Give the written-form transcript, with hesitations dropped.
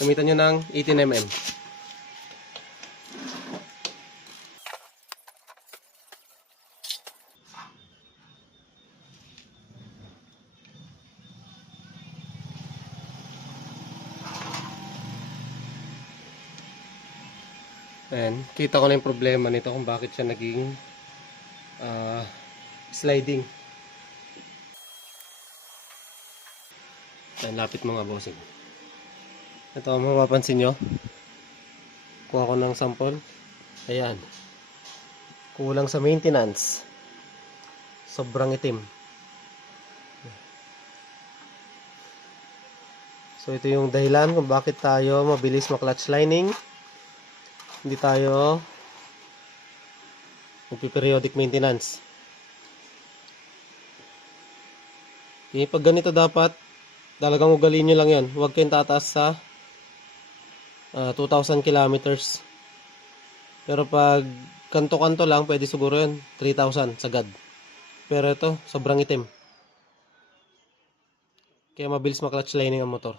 Gamitan nyo ng 18mm. Ayan, kita ko na yung problema nito kung bakit siya naging sliding. Ayan, lapit mga bossing. Ito, mapapansin nyo. Kuha ko ng sample. Ayan. Kulang sa maintenance. Sobrang itim. So, ito yung dahilan kung bakit tayo mabilis ma-clutch lining. Hindi tayo magpi-periodic maintenance. Okay, pag ganito dapat talagang ugalin nyo lang yan. Huwag kayong tataas sa 2,000 kilometers. Pero pag kanto-kanto lang, pwede siguro yun 3,000 sagad. Pero ito, sobrang itim. Kaya mabilis ma-clutch lining ang motor.